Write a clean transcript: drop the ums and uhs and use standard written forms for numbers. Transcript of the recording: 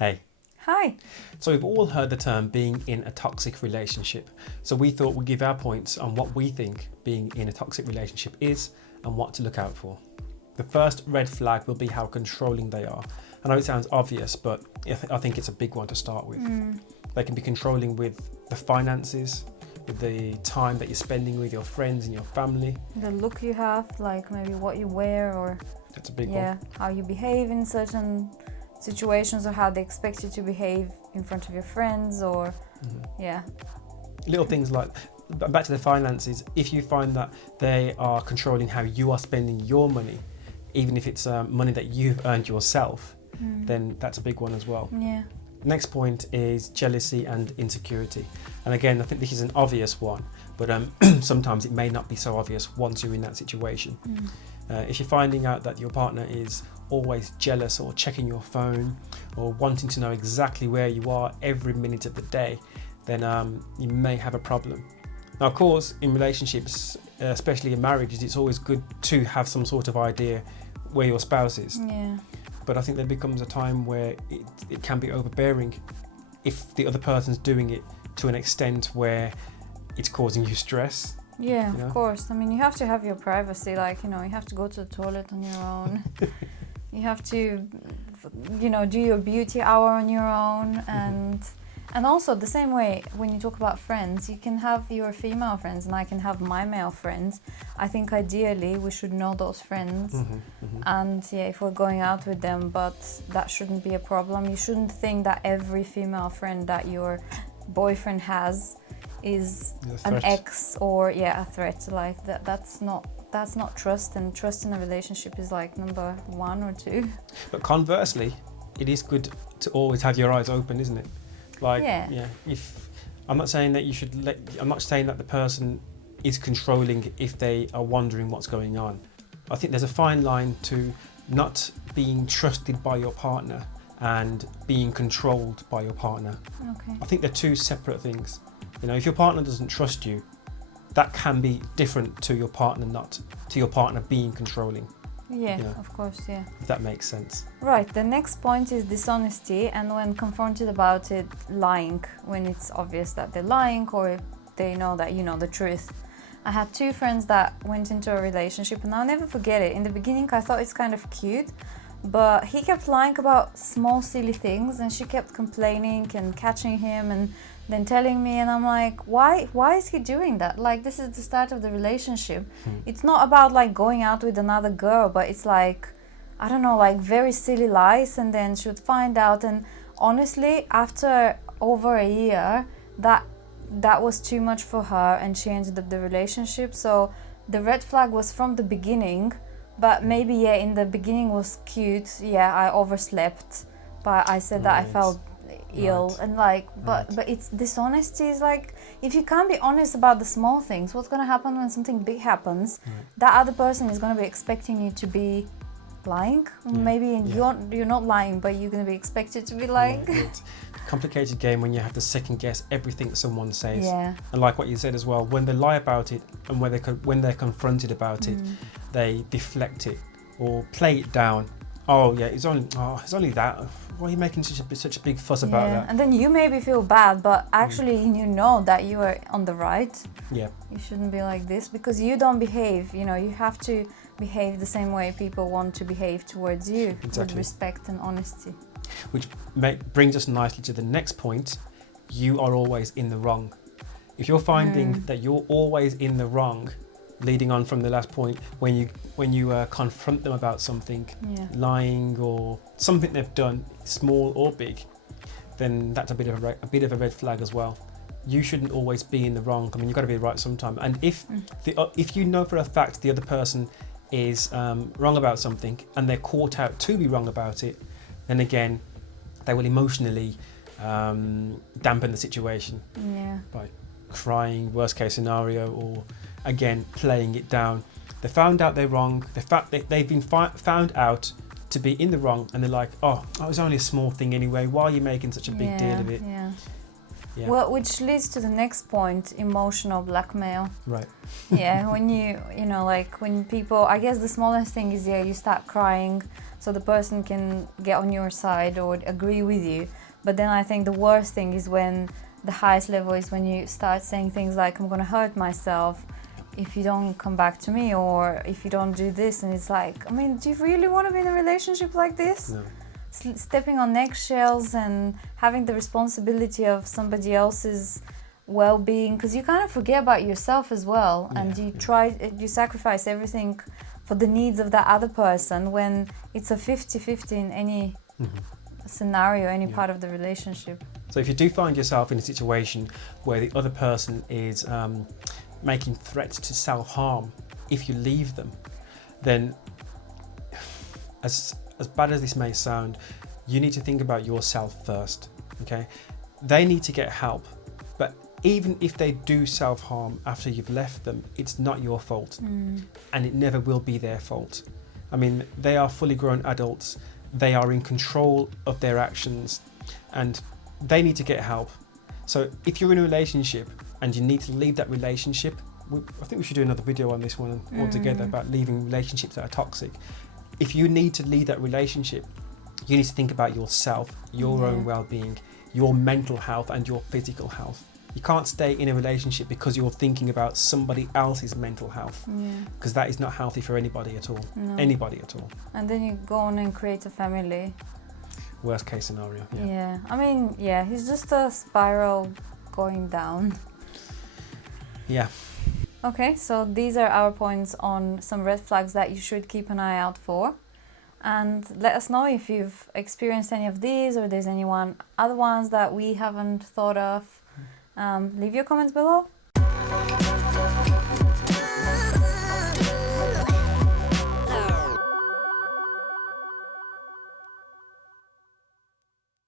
Hey. Hi. So we've all heard the term being in a toxic relationship. So we thought we'd give our points on what we think being in a toxic relationship is and what to look out for. The first red flag will be how controlling they are. I know it sounds obvious, but I think it's a big one to start with. They can be controlling with the finances, with the time that you're spending with your friends and your family. The look you have, like maybe what you wear, or That's a big yeah, one. how you behave in certain situations, or how they expect you to behave in front of your friends, or yeah. Little things like, back to the finances, if you find that they are controlling how you are spending your money, even if it's money that you've earned yourself, then that's a big one as well. Yeah. Next point is jealousy and insecurity. And again, I think this is an obvious one, but sometimes it may not be so obvious once you're in that situation. If you're finding out that your partner is always jealous or checking your phone or wanting to know exactly where you are every minute of the day, then you may have a problem. Now, of course, in relationships, especially in marriages, it's always good to have some sort of idea where your spouse is. Yeah. But I think there becomes a time where it can be overbearing if the other person's doing it to an extent where it's causing you stress. Yeah, You know? of course. I mean, you have to have your privacy, like, you have to go to the toilet on your own. You have to, do your beauty hour on your own. And also the same way, when you talk about friends, you can have your female friends and I can have my male friends. I think ideally we should know those friends. And yeah, if we're going out with them, but that shouldn't be a problem. You shouldn't think that every female friend that your boyfriend has is an ex or a threat. Like that's not trust, and trust in a relationship is like number 1 or 2. But conversely, it is good to always have your eyes open, isn't it? Like, if I'm not saying that I'm not saying that the person is controlling if they are wondering what's going on. I think there's a fine line to not being trusted by your partner and being controlled by your partner. Okay. I think they're two separate things. If your partner doesn't trust you, that can be different to your partner being controlling. Yeah, of course, yeah. If that makes sense. Right, the next point is dishonesty, and when confronted about it, lying, when it's obvious that they're lying or they know that you know the truth. I had 2 friends that went into a relationship, and I'll never forget it. In the beginning, I thought it's kind of cute, but he kept lying about small, silly things, and she kept complaining and catching him and then telling me, and I'm like, why is he doing that? Like, this is the start of the relationship. It's not about like going out with another girl, but it's like, I don't know, like very silly lies, and then she would find out. And honestly, after over a year, that was too much for her, and she ended up the relationship. So the red flag was from the beginning, but maybe in the beginning was cute. I overslept, but I said that I felt ill, and but it's dishonesty is like, if you can't be honest about the small things, what's going to happen when something big happens? That other person is going to be expecting you to be lying. Maybe you're not lying, but you're going to be expected to be lying. It's a complicated game when you have to second guess everything someone says. And like what you said as well, when they lie about it and when they're confronted about it, they deflect it or play it down. It's only that. Why are you making such a big fuss about that? And then you maybe feel bad, but actually you know that you are on the right. Yeah. You shouldn't be like this because you don't behave. You have to behave the same way people want to behave towards you, with respect and honesty. Which brings us nicely to the next point. You are always in the wrong. If you're finding that you're always in the wrong, leading on from the last point, when you confront them about something, lying or something they've done, small or big, then that's a bit of a red flag as well. You shouldn't always be in the wrong. I mean, you've got to be right sometime. And if you know for a fact the other person is wrong about something and they're caught out to be wrong about it, then again, they will emotionally dampen the situation by crying, worst case scenario, or again playing it down. They found out they're wrong. They've been found out to be in the wrong, and they're like, oh, it was only a small thing anyway. Why are you making such a big deal of it? Well, which leads to the next point: emotional blackmail. Right. When when people, I guess the smallest thing is you start crying so the person can get on your side or agree with you. But then I think the worst thing is when the highest level is when you start saying things like, I'm going to hurt myself if you don't come back to me, or if you don't do this. And it's like, I mean, do you really want to be in a relationship like this? No. Stepping on eggshells and having the responsibility of somebody else's well-being, because you kind of forget about yourself as well, and you sacrifice everything for the needs of that other person, when it's a 50-50 in any scenario, any part of the relationship. So if you do find yourself in a situation where the other person is making threats to self-harm if you leave them, then as bad as this may sound, you need to think about yourself first, okay? They need to get help, but even if they do self-harm after you've left them, it's not your fault, and it never will be their fault. I mean, they are fully grown adults, they are in control of their actions, and they need to get help. So if you're in a relationship and you need to leave that relationship, I think we should do another video on this one altogether about leaving relationships that are toxic. If you need to leave that relationship, you need to think about yourself, your own well-being, your mental health and your physical health. You can't stay in a relationship because you're thinking about somebody else's mental health, because that is not healthy for anybody at all. Anybody at all. And then you go on and create a family. Worst case scenario. I mean, it's just a spiral going down. Okay, so these are our points on some red flags that you should keep an eye out for. And let us know if you've experienced any of these, or there's other ones that we haven't thought of. Leave your comments below.